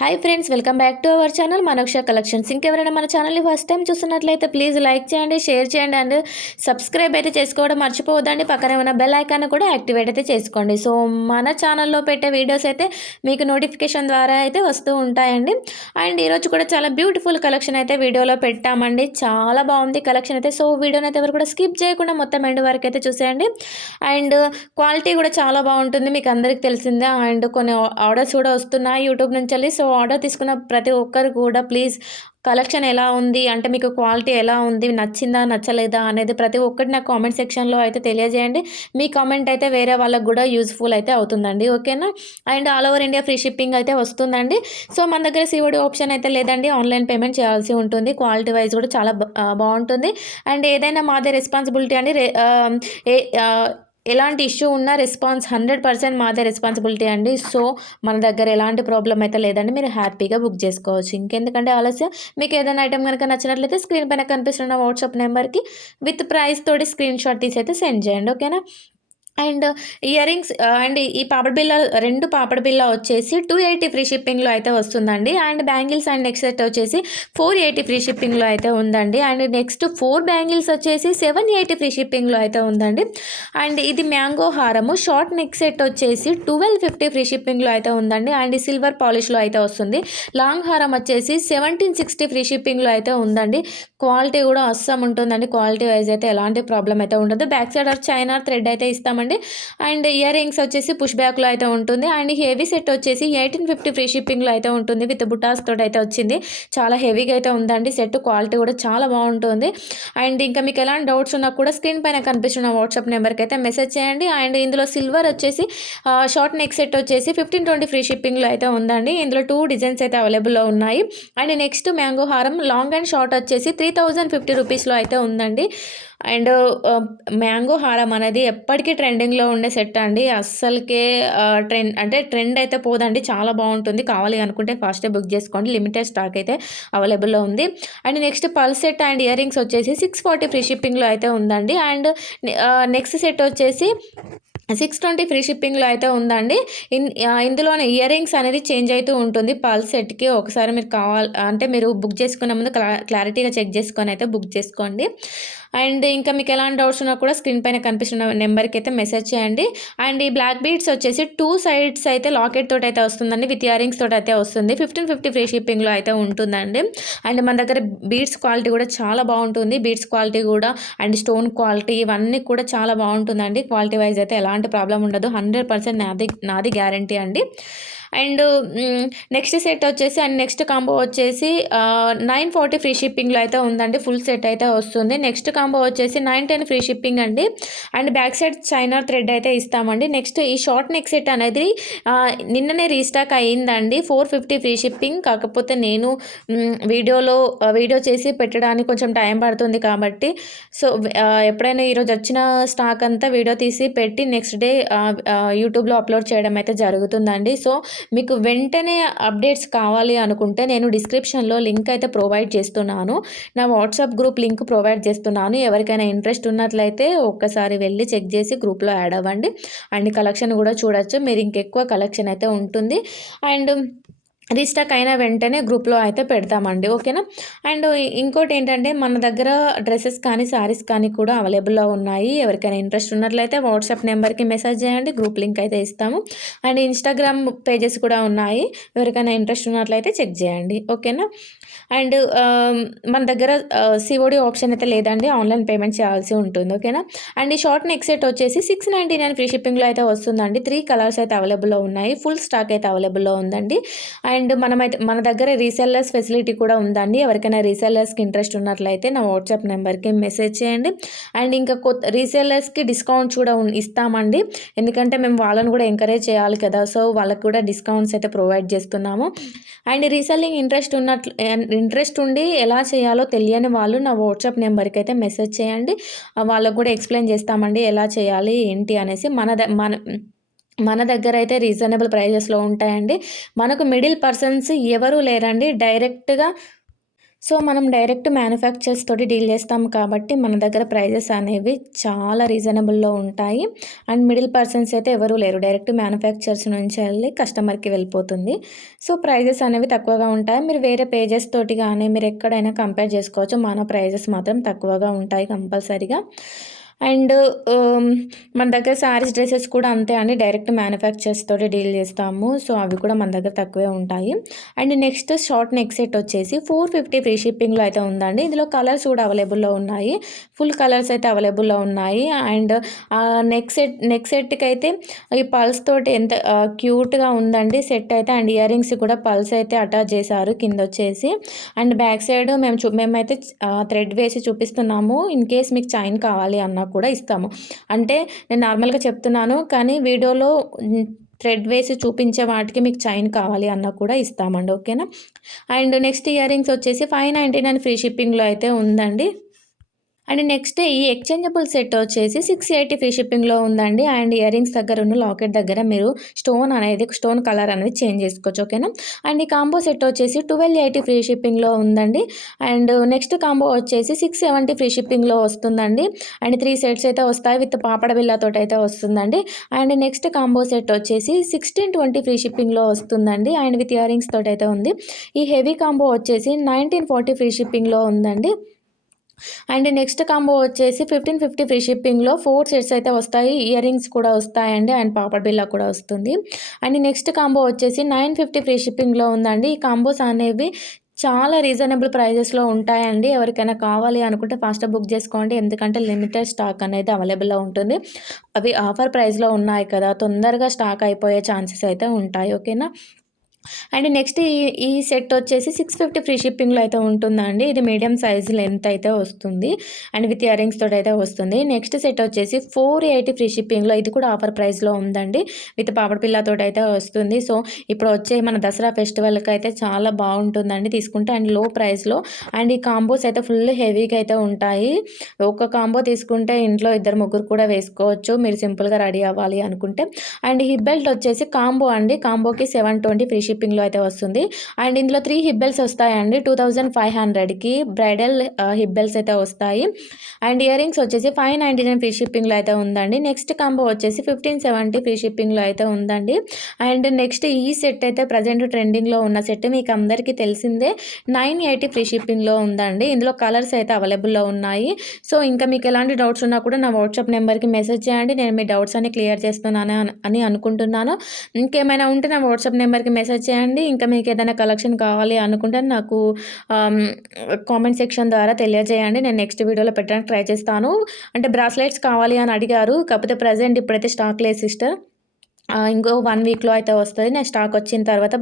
Hi friends, welcome back to our channel Manoksha collections. ఇంకెవరైనా మన ఛానల్ని ఫస్ట్ టైం చూస్తున్నట్లయితే ప్లీజ్ లైక్ చేయండి, షేర్ చేయండి అండ్ సబ్స్క్రైబ్ అయితే చేసుకోవడం మర్చిపోవద్దండి. పక్కనే ఉన్న బెల్ ఐకాన్ కూడా యాక్టివేట్ అయితే చేసుకోండి. సో మన ఛానల్లో పెట్టే వీడియోస్ అయితే మీకు నోటిఫికేషన్ ద్వారా అయితే వస్తూ ఉంటాయండి. అండ్ ఈరోజు కూడా చాలా బ్యూటిఫుల్ కలెక్షన్ అయితే వీడియోలో పెట్టామండి. చాలా బాగుంది కలెక్షన్ అయితే. సో వీడియోని అయితే ఎవరు కూడా స్కిప్ చేయకుండా మొత్తం ఎండ్ వరకు అయితే చూసేయండి. అండ్ క్వాలిటీ కూడా చాలా బాగుంటుంది, మీకు అందరికీ తెలిసిందే. అండ్ కొన్ని ఆర్డర్స్ కూడా వస్తున్నాయి యూట్యూబ్ నుంచి వెళ్ళి. సో ఆర్డర్ తీసుకున్న ప్రతి ఒక్కరు కూడా ప్లీజ్ కలెక్షన్ ఎలా ఉంది, అంటే మీకు క్వాలిటీ ఎలా ఉంది, నచ్చిందా నచ్చలేదా అనేది ప్రతి ఒక్కటి నాకు కామెంట్ సెక్షన్లో అయితే తెలియజేయండి. మీ కామెంట్ అయితే వేరే వాళ్ళకు కూడా యూజ్ఫుల్ అయితే అవుతుందండి, ఓకేనా. And all over India free shipping అయితే వస్తుందండి. సో మన దగ్గర సిఓడి ఆప్షన్ అయితే లేదండి, ఆన్లైన్ పేమెంట్ చేయాల్సి ఉంటుంది. క్వాలిటీ వైజ్ కూడా చాలా బాగుంటుంది. అండ్ ఏదైనా మాదే రెస్పాన్సిబిలిటీ అండి. ఎలాంటి ఇష్యూ ఉన్నా రెస్పాన్స్ 100% మాదే రెస్పాన్సిబిలిటీ అండి. సో మన దగ్గర ఎలాంటి ప్రాబ్లం అయితే లేదండి, మీరు హ్యాపీగా బుక్ చేసుకోవచ్చు. ఇంకెందుకంటే ఆలస్యం, మీకు ఏదైనా ఐటమ్ కనుక నచ్చినట్లయితే స్క్రీన్ పైన కనిపిస్తున్న వాట్సాప్ నెంబర్కి విత్ ప్రైస్ తోటి స్క్రీన్ షాట్ తీసి అయితే సెండ్ చేయండి, ఓకేనా. అండ్ ఇయర్ రింగ్స్ అండ్ ఈ పాపడ్ బిల్ల, 2 పాపడ్ బిల్ల వచ్చేసి 280 ఫ్రీ షిప్పింగ్లో అయితే వస్తుందండి. And bangles and next set వచ్చేసి 480 ఫ్రీ షిప్పింగ్లో అయితే ఉందండి. అండ్ నెక్స్ట్ 4 బ్యాంగిల్స్ వచ్చేసి 780 ఫ్రీ షిప్పింగ్లో అయితే ఉందండి. అండ్ ఇది మ్యాంగో హారము షార్ట్ నెక్ సెట్ వచ్చేసి 1250 ఫ్రీ షిప్పింగ్లో అయితే ఉందండి. అండ్ సిల్వర్ పాలిష్లో అయితే వస్తుంది. లాంగ్ హారం వచ్చేసి 1760 ఫ్రీ షిప్పింగ్లో అయితే ఉందండి. క్వాలిటీ కూడా అస్సం ఉంటుందండి. క్వాలిటీ వైజ్ అయితే ఎలాంటి ప్రాబ్లం అయితే ఉండదు. Back side of China thread అయితే ఇస్తామండి. అండ్ ఇయర్ రింగ్స్ వచ్చేసి పుష్ బ్యాక్లో అయితే ఉంటుంది. అండ్ హెవీ సెట్ వచ్చేసి 1850 ఫ్రీ షిప్పింగ్లో అయితే ఉంటుంది. విత్ బుటాస్ తోటి అయితే వచ్చింది. చాలా హెవీగా అయితే ఉందండి సెట్. క్వాలిటీ కూడా చాలా బాగుంటుంది. అండ్ ఇంకా మీకు ఎలాంటి డౌట్స్ ఉన్నా కూడా స్క్రీన్ పైన కనిపిస్తున్న వాట్సాప్ నెంబర్కి అయితే మెసేజ్ చేయండి. అండ్ ఇందులో సిల్వర్ వచ్చేసి షార్ట్ నెక్ సెట్ వచ్చేసి 1520 ఫ్రీ షిప్పింగ్లో అయితే ఉందండి. ఇందులో 2 డిజైన్స్ అయితే అవైలబుల్లో ఉన్నాయి. అండ్ నెక్స్ట్ మ్యాంగో హారం లాంగ్ అండ్ షార్ట్ వచ్చేసి 3050 రూపీస్లో అయితే ఉందండి. అండ్ మ్యాంగో హారం అనేది ఎప్పటికీ ట్రెండింగ్లో ఉండే సెట్ అండి. అస్సలకే ట్రెండ్ అయితే పోదండి, చాలా బాగుంటుంది. కావాలి అనుకుంటే ఫాస్ట్గా బుక్ చేసుకోండి, లిమిటెడ్ స్టాక్ అయితే అవైలబుల్లో ఉంది. And next pulse set and ear rings వచ్చేసి 640 ఫ్రీ షిప్పింగ్లో అయితే ఉందండి. అండ్ నెక్స్ట్ సెట్ వచ్చేసి 620 ఫ్రీ షిప్పింగ్లో అయితే ఉందండి. ఇందులోనే ఇయర్ రింగ్స్ అనేది చేంజ్ అవుతూ ఉంటుంది పల్స్ సెట్కి. ఒకసారి మీరు అంటే మీరు బుక్ చేసుకునే ముందు క్లారిటీగా చెక్ చేసుకొని అయితే బుక్ చేసుకోండి. అండ్ ఇంకా మీకు ఎలాంటి డౌట్స్ ఉన్నా కూడా స్క్రీన్ పైన కనిపిస్తున్న నెంబర్కి అయితే మెసేజ్ చేయండి. అండ్ ఈ బ్లాక్ బీడ్స్ వచ్చేసి 2 సైడ్స్ అయితే లాకెట్ తోటి అయితే వస్తుందండి. విత్ ఇయర్ రింగ్స్ తోటి అయితే వస్తుంది. 1550 ఫ్రీ షిప్పింగ్లో అయితే ఉంటుందండి. అండ్ మన దగ్గర బీడ్స్ క్వాలిటీ కూడా చాలా బాగుంటుంది. బీడ్స్ క్వాలిటీ కూడా అండ్ స్టోన్ క్వాలిటీ ఇవన్నీ కూడా చాలా బాగుంటుందండి. క్వాలిటీ వైజ్ అయితే ఎలాంటి ప్రాబ్లం ఉండదు. 100% నాది గ్యారంటీ అండి. అండ్ నెక్స్ట్ సెట్ వచ్చేసి అండ్ నెక్స్ట్ కాంబో వచ్చేసి 940 ఫ్రీ షిప్పింగ్లో అయితే ఉందండి. ఫుల్ సెట్ అయితే వస్తుంది. నెక్స్ట్ కాంబో వచ్చేసి 910 ఫ్రీ షిప్పింగ్ అండి. And back side China thread అయితే ఇస్తామండి. నెక్స్ట్ ఈ షార్ట్ నెక్ సెట్ అనేది నిన్ననే రీస్టాక్ అయ్యిందండి. 450 ఫ్రీ షిప్పింగ్. కాకపోతే నేను వీడియో చేసి పెట్టడానికి కొంచెం టైం పడుతుంది కాబట్టి సో ఎప్పుడైనా ఈరోజు వచ్చిన స్టాక్ అంతా వీడియో తీసి పెట్టి నెక్స్ట్ డే యూట్యూబ్లో అప్లోడ్ చేయడం అయితే జరుగుతుందండి. సో మీకు వెంటనే అప్డేట్స్ కావాలి అనుకుంటే నేను డిస్క్రిప్షన్లో లింక్ అయితే ప్రొవైడ్ చేస్తున్నాను. నా వాట్సాప్ గ్రూప్ లింక్ ప్రొవైడ్ చేస్తున్నాను. ఎవరికైనా ఇంట్రెస్ట్ ఉన్నట్లయితే ఒక్కసారి వెళ్ళి చెక్ చేసి గ్రూప్లో యాడ్ అవ్వండి. అండ్ కలెక్షన్ కూడా చూడొచ్చు. మీరు ఇంకెక్కువ కలెక్షన్ అయితే ఉంటుంది. అండ్ రీస్టాక్ అయిన వెంటనే గ్రూప్లో అయితే పెడతామండి, ఓకేనా. అండ్ ఇంకోటి ఏంటంటే మన దగ్గర డ్రెస్సెస్ కానీ శారీస్ కానీ కూడా అవైలబుల్లో ఉన్నాయి. ఎవరికైనా ఇంట్రెస్ట్ ఉన్నట్లయితే వాట్సాప్ నెంబర్కి మెసేజ్ చేయండి, గ్రూప్ లింక్ అయితే ఇస్తాము. అండ్ ఇన్స్టాగ్రామ్ పేజెస్ కూడా ఉన్నాయి. ఎవరికైనా ఇంట్రెస్ట్ ఉన్నట్లయితే చెక్ చేయండి, ఓకేనా. అండ్ మన దగ్గర సిఓడి ఆప్షన్ అయితే లేదండి, ఆన్లైన్ పేమెంట్ చేయాల్సి ఉంటుంది, ఓకేనా. అండ్ ఈ షార్ట్ నెక్ సెట్ వచ్చేసి 699 ఫ్రీ షిప్పింగ్లో అయితే వస్తుందండి. 3 కలర్స్ అయితే అవైలబుల్లో ఉన్నాయి. ఫుల్ స్టాక్ అయితే అవైలబుల్లో ఉందండి. అండ్ మన దగ్గర రీసెల్లర్స్ ఫెసిలిటీ కూడా ఉందండి. ఎవరికైనా రీసెల్లర్స్కి ఇంట్రెస్ట్ ఉన్నట్లయితే నా వాట్సాప్ నెంబర్కి మెసేజ్ చేయండి. అండ్ ఇంకా రీసెల్లర్స్కి డిస్కౌంట్స్ కూడా ఇస్తామండి. ఎందుకంటే మేము వాళ్ళని కూడా ఎంకరేజ్ చేయాలి కదా, సో వాళ్ళకి కూడా డిస్కౌంట్స్ అయితే ప్రొవైడ్ చేస్తున్నాము. అండ్ రీసెల్లింగ్ ఇంట్రెస్ట్ ఉండి ఎలా చేయాలో తెలియని వాళ్ళు నా వాట్సాప్ నెంబర్కి అయితే మెసేజ్ చేయండి. వాళ్ళకు కూడా ఎక్స్ప్లెయిన్ చేస్తామండి ఎలా చేయాలి ఏంటి అనేసి. మన దగ్గర అయితే రీజనబుల్ ప్రైజెస్లో ఉంటాయండి. మనకు మిడిల్ పర్సన్స్ ఎవరూ లేరండి. డైరెక్ట్గా సో, మనం డైరెక్ట్ మ్యానుఫ్యాక్చర్స్ తోటి డీల్ చేస్తాం కాబట్టి, మన దగ్గర ప్రైజెస్ అనేవి చాలా రీజనబుల్‌లో ఉంటాయి. అండ్ మిడిల్ పర్సన్స్ అయితే ఎవరు లేరు. డైరెక్ట్ మ్యానుఫ్యాక్చర్స్ నుంచెళ్ళి కస్టమర్‌కి వెళ్ళిపోతుంది. సో, ప్రైజెస్ అనేవి తక్కువగా ఉంటాయి. మీరు వేరే పేజెస్ తోటి గానీ, మీరు ఎక్కడైనా కంపేర్ చేసుకోవచ్చు. మన ప్రైజెస్ మాత్రం తక్కువగా ఉంటాయి కంపల్సరీగా. అండ్ మన దగ్గర శారీస్, డ్రెసెస్ కూడా అంతే అండి. డైరెక్ట్ మ్యానుఫ్యాక్చర్స్ తోటి డీల్ చేస్తాము. సో, అవి కూడా మన దగ్గర తక్కువే ఉంటాయి. And next short neck set వచ్చేసి 450 ఫ్రీ షిప్పింగ్‌లో అయితే ఉందండి. ఇందులో కలర్స్ కూడా అవైలబుల్‌లో ఉన్నాయి. ఫుల్ కలర్స్ అయితే అవైలబుల్‌లో ఉన్నాయి. అండ్ నెక్ సెట్‌కి అయితే ఈ పల్స్ తోటి ఎంత క్యూట్‌గా ఉందండి సెట్ అయితే. అండ్ ఇయర్ రింగ్స్ కూడా పల్స్ అయితే అటాచ్ చేశారు కిందొచ్చేసి. అండ్ బ్యాక్ సైడ్ మేమైతే థ్రెడ్ వేసి చూపిస్తున్నాము. ఇన్ కేస్ మీకు చైన్ కావాలి అన్నా కూడా ఇస్తాము. అంటే నేను నార్మల్‌గా చెప్తున్నాను, కానీ వీడియోలో థ్రెడ్ వేసి చూపించే వాటికి మీకు చైన్ కావాలి అన్నా కూడా ఇస్తామండి. ఓకేనా? అండ్ నెక్స్ట్ ఇయర్ రింగ్స్ వచ్చేసి 599 ఫ్రీ షిప్పింగ్‌లో అయితే ఉందండి. అండ్ నెక్స్ట్ ఈ ఎక్స్చేంజబుల్ సెట్ వచ్చేసి 680 ఫ్రీ షిప్పింగ్‌లో ఉందండి. అండ్ ఇయర్ రింగ్స్ దగ్గర ఉన్న లాకెట్ దగ్గర మీరు స్టోన్ కలర్ అనేది చేంజ్ చేసుకోవచ్చు. ఓకేనా? అండ్ ఈ కాంబో సెట్ వచ్చేసి 1280 ఫ్రీ షిప్పింగ్‌లో ఉందండి. అండ్ నెక్స్ట్ కాంబో వచ్చేసి 670 ఫ్రీ షిప్పింగ్‌లో వస్తుందండి. అండ్ 3 సెట్స్ అయితే వస్తాయి విత్ పాపడ బిళ్ళతోటి అయితే వస్తుందండి. అండ్ నెక్స్ట్ కాంబో సెట్ వచ్చేసి 1620 ఫ్రీ షిప్పింగ్‌లో వస్తుందండి. అండ్ విత్ ఇయర్ రింగ్స్ తోటి అయితే ఉంది. ఈ హెవీ కాంబో వచ్చేసి 1940 ఫ్రీ షిప్పింగ్‌లో ఉందండి. అండ్ నెక్స్ట్ కాంబో వచ్చేసి 1550 ఫ్రీ షిప్పింగ్‌లో 4 సెట్స్ అయితే వస్తాయి. ఇయర్ రింగ్స్ కూడా వస్తాయండి. అండ్ పాపడ్ బిళ్ళ కూడా వస్తుంది. అండ్ నెక్స్ట్ కాంబో వచ్చేసి 950 ఫ్రీ షిప్పింగ్‌లో ఉందండి. ఈ కాంబోస్ అనేవి చాలా రీజనబుల్ ప్రైజెస్‌లో ఉంటాయండి. ఎవరికైనా కావాలి అనుకుంటే ఫాస్ట్‌గా బుక్ చేసుకోండి. ఎందుకంటే లిమిటెడ్ స్టాక్ అనేది అవైలబుల్‌లో ఉంటుంది. అవి ఆఫర్ ప్రైస్‌లో ఉన్నాయి కదా! తొందరగా స్టాక్ అయిపోయే ఛాన్సెస్ అయితే ఉంటాయి. ఓకేనా? అండ్ నెక్స్ట్ ఈ సెట్ వచ్చేసి 650 ఫ్రీ షిప్పింగ్‌లో అయితే ఉంటుందండి. ఇది మీడియం సైజ్ లెంత్ అయితే వస్తుంది. అండ్ విత్ ఇయర్ రింగ్స్ తోటి అయితే వస్తుంది. నెక్స్ట్ సెట్ వచ్చేసి 480 ఫ్రీ షిప్పింగ్‌లో ఇది కూడా ఆఫర్ ప్రైస్‌లో ఉందండి. విత్ పాపడ పిల్లతోటి అయితే వస్తుంది. సో, ఇప్పుడు వచ్చే మన దసరా ఫెస్టివల్‌కి అయితే చాలా బాగుంటుందండి తీసుకుంటే. అండ్ లో ప్రైస్‌లో. అండ్ ఈ కాంబోస్ అయితే ఫుల్ హెవీగా అయితే ఉంటాయి. ఒక కాంబో తీసుకుంటే ఇంట్లో ఇద్దరు ముగ్గురు కూడా వేసుకోవచ్చు. మీరు సింపుల్‌గా రెడీ అవ్వాలి అనుకుంటే. అండ్ హిప్ బెల్ట్ వచ్చేసి కాంబో అండి. కాంబోకి 720 ఫ్రీ షిప్పింగ్‌లో అయితే వస్తుంది. అండ్ ఇందులో 3 హిప్ బెల్ట్స్ వస్తాయండి. 2500కి బ్రైడల్ హిప్ బెల్ట్స్ అయితే వస్తాయి. అండ్ ఇయర్ రింగ్స్ వచ్చేసి 599 ఫ్రీ షిప్పింగ్‌లో అయితే ఉందండి. నెక్స్ట్ కాంబో వచ్చేసి 1570 ఫ్రీ షిప్పింగ్‌లో అయితే ఉందండి. అండ్ నెక్స్ట్ ఈ సెట్ అయితే ప్రజెంట్ ట్రెండింగ్‌లో ఉన్న సెట్ మీకు అందరికీ తెలిసిందే. 980 ఫ్రీ షిప్పింగ్‌లో ఉందండి. ఇందులో కలర్స్ అయితే అవైలబుల్‌లో ఉన్నాయి. సో, ఇంకా మీకు ఎలాంటి డౌట్స్ ఉన్నా కూడా నా వాట్సాప్ నెంబర్‌కి మెసేజ్ చేయండి. నేను మీ డౌట్స్ అన్ని క్లియర్ చేస్తున్నాను అని అనుకుంటున్నాను. ఇంకేమైనా ఉంటే నా వాట్సాప్ నెంబర్‌కి మెసేజ్ చేయండి. ఇంకా మీకు ఏదైనా కలెక్షన్ కావాలి అనుకుంటే నాకు ఆహ్, కామెంట్ సెక్షన్ ద్వారా తెలియజేయండి. నేను నెక్స్ట్ వీడియోలో పెట్టడానికి ట్రై చేస్తాను. అంటే బ్రాస్లెట్స్ కావాలి అని అడిగారు. కాకపోతే ప్రెజెంట్ ఇప్పుడైతే స్టాక్ లేదు సిస్టర్. ఇంకో 1 వీక్‌లో అయితే వస్తది. నేను స్టాక్ వచ్చిన తర్వాత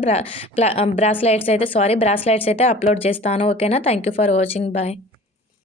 బ్రాస్లెట్స్ అయితే అప్లోడ్ చేస్తాను. ఓకేనా? Thank you for watching. Bye.